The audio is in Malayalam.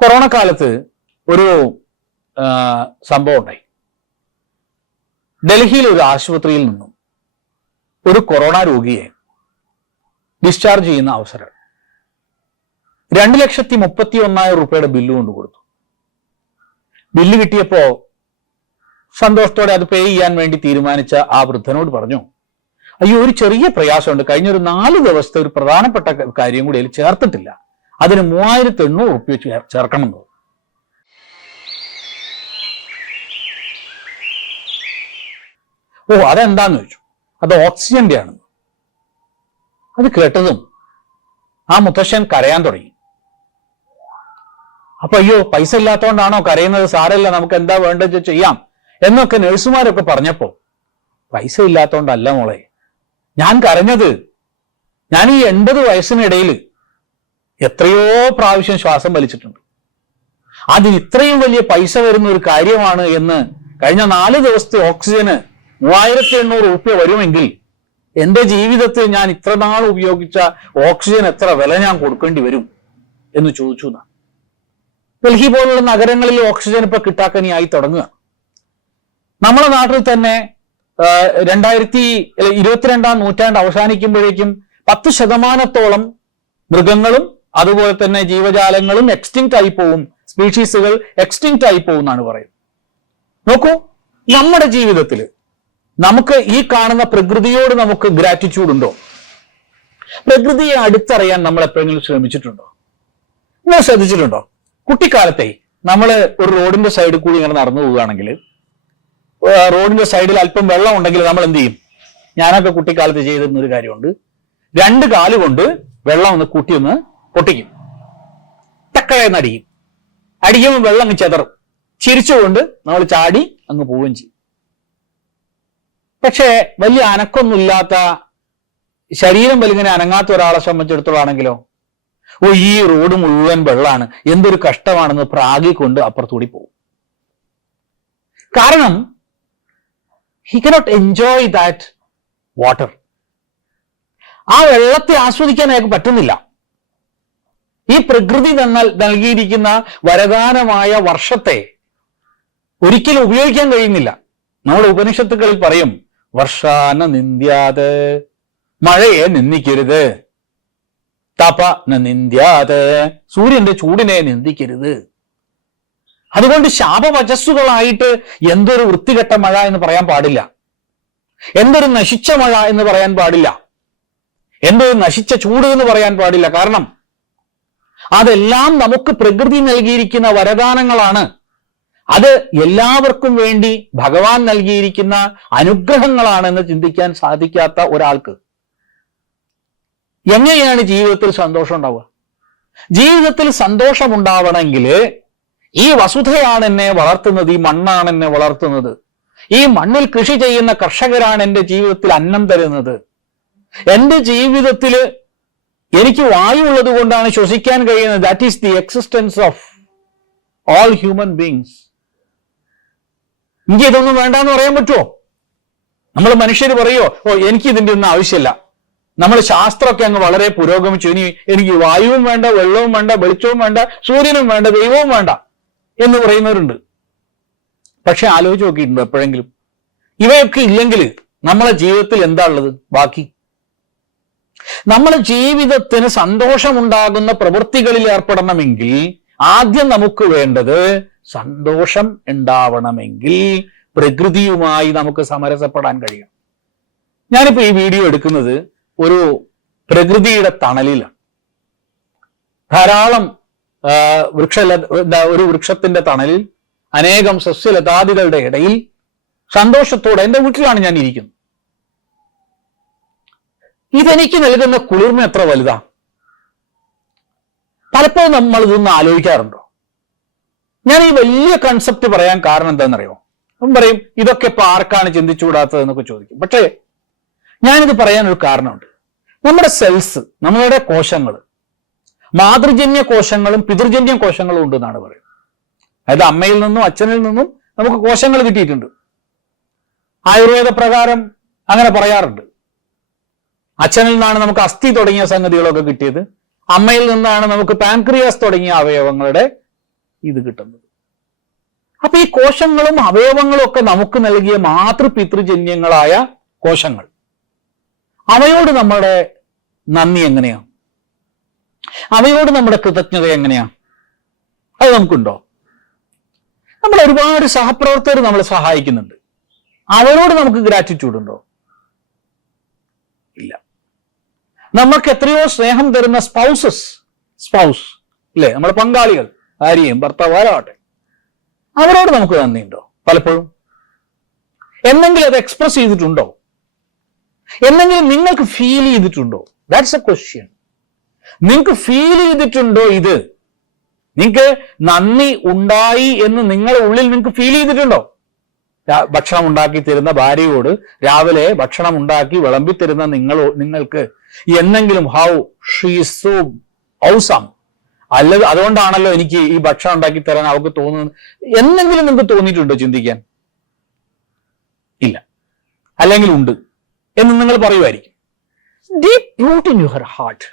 കൊറോണ കാലത്ത് ഒരു സംഭവം ഉണ്ടായി ഡൽഹിയിലെ ഒരു ആശുപത്രിയിൽ നിന്നും ഒരു കൊറോണ രോഗിയെ ഡിസ്ചാർജ് ചെയ്യുന്ന അവസരം. രണ്ട് ലക്ഷത്തി മുപ്പത്തി ഒന്നായിരം രൂപയുടെ ബില്ല് കൊണ്ട് കൊടുത്തു. ബില്ല് കിട്ടിയപ്പോ സന്തോഷത്തോടെ അത് പേ ചെയ്യാൻ വേണ്ടി തീരുമാനിച്ച ആ വൃദ്ധനോട് പറഞ്ഞു അയ്യോ ഒരു ചെറിയ പ്രയാസമുണ്ട്. കഴിഞ്ഞ ഒരു നാല് ദിവസത്തെ ഒരു പ്രധാനപ്പെട്ട കാര്യം കൂടി അതിൽ ചേർത്തിട്ടില്ല. അതിന് മൂവായിരത്തി എണ്ണൂറ് റുപ്യ ചേർ- ചേർക്കണം ഓ അതെന്താന്ന് ചോദിച്ചു? അത് ഓക്സിജന്റെ ആണ് അത് കേട്ടതും ആ മുത്തശ്ശൻ കരയാൻ തുടങ്ങി. അപ്പൊ അയ്യോ പൈസ ഇല്ലാത്തതുകൊണ്ടാണോ കരയുന്നത്? സാരല്ല നമുക്ക് എന്താ വേണ്ടത് ചെയ്യാം. എന്നൊക്കെ നഴ്സുമാരൊക്കെ പറഞ്ഞപ്പോ പൈസ ഇല്ലാത്തതുകൊണ്ടല്ല മോളെ ഞാൻ കരഞ്ഞത്. ഞാൻ ഈ എൺപത് വയസ്സിനിടയിൽ എത്രയോ പ്രാവശ്യം ശ്വാസം വലിച്ചിട്ടുണ്ട്. അതിന് ഇത്രയും വലിയ പൈസ വരുന്ന ഒരു കാര്യമാണ് എന്ന് കഴിഞ്ഞ നാല് ദിവസത്തെ ഓക്സിജന് മൂവായിരത്തി എണ്ണൂറ് രൂപ വരുമെങ്കിൽ എന്റെ ജീവിതത്തിൽ ഞാൻ ഇത്ര നാൾ ഉപയോഗിച്ച ഓക്സിജൻ എത്ര വില ഞാൻ കൊടുക്കേണ്ടി വരും എന്ന് ചോദിച്ചു ഡൽഹി പോലുള്ള നഗരങ്ങളിൽ ഓക്സിജൻ ഇപ്പൊ കിട്ടാക്കനിയായി തുടങ്ങുക. നമ്മുടെ നാട്ടിൽ തന്നെ രണ്ടായിരത്തി ഇരുപത്തിരണ്ടാം നൂറ്റാണ്ട് അവസാനിക്കുമ്പോഴേക്കും പത്ത് ശതമാനത്തോളം മൃഗങ്ങളും അതുപോലെ തന്നെ ജീവജാലങ്ങളും എക്സ്റ്റിങ്ക്റ്റ് ആയി പോവും. സ്പീഷീസുകൾ എക്സ്റ്റിങ്ക്റ്റ് ആയി പോകും എന്നാണ് പറയുന്നത്. നോക്കൂ നമ്മുടെ ജീവിതത്തിൽ നമുക്ക് ഈ കാണുന്ന പ്രകൃതിയോട് നമുക്ക് ഗ്രാറ്റിറ്റ്യൂഡ് ഉണ്ടോ? പ്രകൃതിയെ അടുത്തറിയാൻ നമ്മൾ എപ്പോഴെങ്കിലും ശ്രമിച്ചിട്ടുണ്ടോ? നിങ്ങൾ ശ്രദ്ധിച്ചിട്ടുണ്ടോ? കുട്ടിക്കാലത്തെ നമ്മൾ ഒരു റോഡിന്റെ സൈഡിൽ കൂടി ഇങ്ങനെ നടന്നു പോവുകയാണെങ്കിൽ റോഡിന്റെ സൈഡിൽ അല്പം വെള്ളം ഉണ്ടെങ്കിൽ നമ്മൾ എന്ത് ചെയ്യും? ഞാനൊക്കെ കുട്ടിക്കാലത്ത് ചെയ്തിരുന്ന ഒരു കാര്യമുണ്ട്. രണ്ട് കാലുകൊണ്ട് വെള്ളം ഒന്ന് കൂട്ടി ഒന്ന് പൊട്ടിക്കും. തക്കഴയെന്ന് അടിക്കും അടിക്കുമ്പോൾ വെള്ളം അങ്ങ് ചെതറും. ചിരിച്ചുകൊണ്ട് നമ്മൾ ചാടി അങ്ങ് പോവുകയും ചെയ്യും. പക്ഷേ വലിയ അനക്കൊന്നുമില്ലാത്ത ശരീരം വലിങ്ങനെ അനങ്ങാത്ത ഒരാളെ സംബന്ധിച്ചിടത്തോളാണെങ്കിലോ ഓ ഈ റോഡ് മുഴുവൻ വെള്ളമാണ്. എന്തൊരു കഷ്ടമാണെന്ന് പ്രാഗിക്കൊണ്ട് അപ്പുറത്തൂടി പോകും. കാരണം he cannot enjoy that water ആ വെള്ളത്തെ ആസ്വദിക്കാൻ അയാൾക്ക് പറ്റുന്നില്ല. ഈ പ്രകൃതി തന്നാൽ നൽകിയിരിക്കുന്ന വരദാനമായ വർഷത്തെ ഒരിക്കലും ഉപയോഗിക്കാൻ കഴിയുന്നില്ല. നമ്മുടെ ഉപനിഷത്തുക്കളിൽ പറയും വർഷാന നിന്ദ്യാത് മഴയെ നിന്ദിക്കരുത്. തപ നിന്ദ്യാത് സൂര്യന്റെ ചൂടിനെ നിന്ദിക്കരുത്. അതുകൊണ്ട് ശാപവചസ്സുകളായിട്ട് എന്തൊരു വൃത്തികെട്ട മഴ എന്ന് പറയാൻ പാടില്ല. എന്തൊരു നശിച്ച മഴ എന്ന് പറയാൻ പാടില്ല. എന്തൊരു നശിച്ച ചൂട് എന്ന് പറയാൻ പാടില്ല. കാരണം അതെല്ലാം നമുക്ക് പ്രകൃതി നൽകിയിരിക്കുന്ന വരദാനങ്ങളാണ്. അത് എല്ലാവർക്കും വേണ്ടി ഭഗവാൻ നൽകിയിരിക്കുന്ന അനുഗ്രഹങ്ങളാണെന്ന് ചിന്തിക്കാൻ സാധിക്കാത്ത ഒരാൾക്ക്. എങ്ങനെയാണ് ജീവിതത്തിൽ സന്തോഷം ഉണ്ടാവുക? ജീവിതത്തിൽ സന്തോഷം ഉണ്ടാവണമെങ്കിൽ ഈ വസുധയാണ് എന്നെ വളർത്തുന്നത് ഈ മണ്ണാണ് എന്നെ വളർത്തുന്നത് ഈ മണ്ണിൽ കൃഷി ചെയ്യുന്ന കർഷകരാണ് എന്റെ ജീവിതത്തിൽ അന്നം തരുന്നത്. എന്റെ ജീവിതത്തിൽ എനിക്ക് വായു ഉള്ളത് കൊണ്ടാണ് ശ്വസിക്കാൻ കഴിയുന്നത്. That is the existence of all human beings എനിക്ക് ഇതൊന്നും വേണ്ടെന്ന് പറയാൻ പറ്റുമോ? നമ്മൾ മനുഷ്യർ പറയുമോ ഓ എനിക്ക് ഇതിന്റെ ഒന്നും ആവശ്യമില്ല. നമ്മൾ ശാസ്ത്രമൊക്കെ അങ്ങ് വളരെ പുരോഗമിച്ചു. ഇനി എനിക്ക് വായുവും വേണ്ട വെള്ളവും വേണ്ട വെളിച്ചവും വേണ്ട സൂര്യനും വേണ്ട ദൈവവും വേണ്ട എന്ന് പറയുന്നവരുണ്ട്. പക്ഷെ ആലോചിച്ച് നോക്കിയിട്ടുണ്ടോ എപ്പോഴെങ്കിലും? ഇവയൊക്കെ ഇല്ലെങ്കിൽ നമ്മളെ ജീവിതത്തിൽ എന്താ ഉള്ളത്? ബാക്കി നമ്മളെ ജീവിതത്തിന് സന്തോഷമുണ്ടാകുന്ന പ്രവൃത്തികളിൽ ഏർപ്പെടണമെങ്കിൽ ആദ്യം നമുക്ക് വേണ്ടത് സന്തോഷം ഉണ്ടാവണമെങ്കിൽ പ്രകൃതിയുമായി നമുക്ക് സമരസപ്പെടാൻ കഴിയണം. ഞാനിപ്പോ ഈ വീഡിയോ എടുക്കുന്നത് ഒരു പ്രകൃതിയുടെ തണലിലാണ്. ധാരാളം വൃക്ഷ ഒരു വൃക്ഷത്തിന്റെ തണലിൽ അനേകം സസ്യലതാദികളുടെ ഇടയിൽ സന്തോഷത്തോടെ എന്റെ വീട്ടിലാണ് ഞാൻ ഇരിക്കുന്നത്. ഇതെനിക്ക് നൽകുന്ന കുളിർമ എത്ര വലുതാ? പലപ്പോഴും നമ്മൾ ഇതൊന്നും ആലോചിക്കാറുണ്ടോ? ഞാൻ ഈ വലിയ കൺസെപ്റ്റ് പറയാൻ കാരണം എന്താണെന്നറിയോ? അപ്പം പറയും ഇതൊക്കെ ഇപ്പൊ ആർക്കാണ് ചിന്തിച്ചുകൂടാത്തത്? എന്നൊക്കെ ചോദിക്കും. പക്ഷേ ഞാനിത് പറയാനൊരു കാരണമുണ്ട്. നമ്മുടെ സെൽസ് നമ്മളുടെ കോശങ്ങൾ മാതൃജന്യ കോശങ്ങളും പിതൃജന്യ കോശങ്ങളും ഉണ്ട് എന്നാണ് പറയുന്നത്. അതായത് അമ്മയിൽ നിന്നും അച്ഛനിൽ നിന്നും നമുക്ക് കോശങ്ങൾ കിട്ടിയിട്ടുണ്ട്. ആയുർവേദ പ്രകാരം അങ്ങനെ പറയാറുണ്ട്. അച്ഛനിൽ നിന്നാണ് നമുക്ക് അസ്ഥി തുടങ്ങിയ സംഗതികളൊക്കെ കിട്ടിയത്. അമ്മയിൽ നിന്നാണ് നമുക്ക് പാൻക്രിയാസ് തുടങ്ങിയ അവയവങ്ങളുടെ ഇത് കിട്ടുന്നത്. അപ്പൊ ഈ കോശങ്ങളും അവയവങ്ങളും ഒക്കെ നമുക്ക് നൽകിയ മാതൃപിതൃജന്യങ്ങളായ കോശങ്ങൾ. അവയോട് നമ്മുടെ നന്ദി എങ്ങനെയാ? അവയോട് നമ്മുടെ കൃതജ്ഞത എങ്ങനെയാ? അത് നമുക്കുണ്ടോ? നമ്മൾ ഒരുപാട് സഹപ്രവർത്തകർ നമ്മളെ സഹായിക്കുന്നുണ്ട്. അവരോട് നമുക്ക് ഗ്രാറ്റിറ്റ്യൂഡ് ഉണ്ടോ? ഇല്ല. നമുക്ക് എത്രയോ സ്നേഹം തരുന്ന സ്പൗസസ് സ്പൗസ് അല്ലേ നമ്മുടെ പങ്കാളികൾ ഭാര്യയും ഭർത്താവ് അവരോട് നമുക്ക് നന്ദിയുണ്ടോ? പലപ്പോഴും. എന്തെങ്കിലും അത് എക്സ്പ്രസ് ചെയ്തിട്ടുണ്ടോ? എന്തെങ്കിലും നിങ്ങൾക്ക് ഫീൽ ചെയ്തിട്ടുണ്ടോ? ദാറ്റ്സ് എ ക്വസ്റ്റ്യൻ നിങ്ങൾക്ക് ഫീൽ ചെയ്തിട്ടുണ്ടോ ഇത്? നിങ്ങൾക്ക് നന്ദി ഉണ്ടായി എന്ന് നിങ്ങളുടെ ഉള്ളിൽ നിങ്ങൾക്ക് ഫീൽ ചെയ്തിട്ടുണ്ടോ? ഭക്ഷണം ഉണ്ടാക്കി തരുന്ന ഭാര്യയോട് രാവിലെ ഭക്ഷണം ഉണ്ടാക്കി വിളമ്പി തരുന്ന നിങ്ങളോ നിങ്ങൾക്ക് എന്നെങ്കിലും ഹൗ ഷീ സോ ഔസം അല്ല അതുകൊണ്ടാണല്ലോ എനിക്ക് ഈ ഭക്ഷണം ഉണ്ടാക്കി തരാൻ അവൾക്ക് തോന്നുന്നത്. എന്നെങ്കിലും നിങ്ങൾക്ക് തോന്നിയിട്ടുണ്ടോ ചിന്തിക്കാൻ? ഇല്ല. അല്ലെങ്കിൽ ഉണ്ട്. എന്ന് നിങ്ങൾ പറയുമായിരിക്കും. Deep root in your heart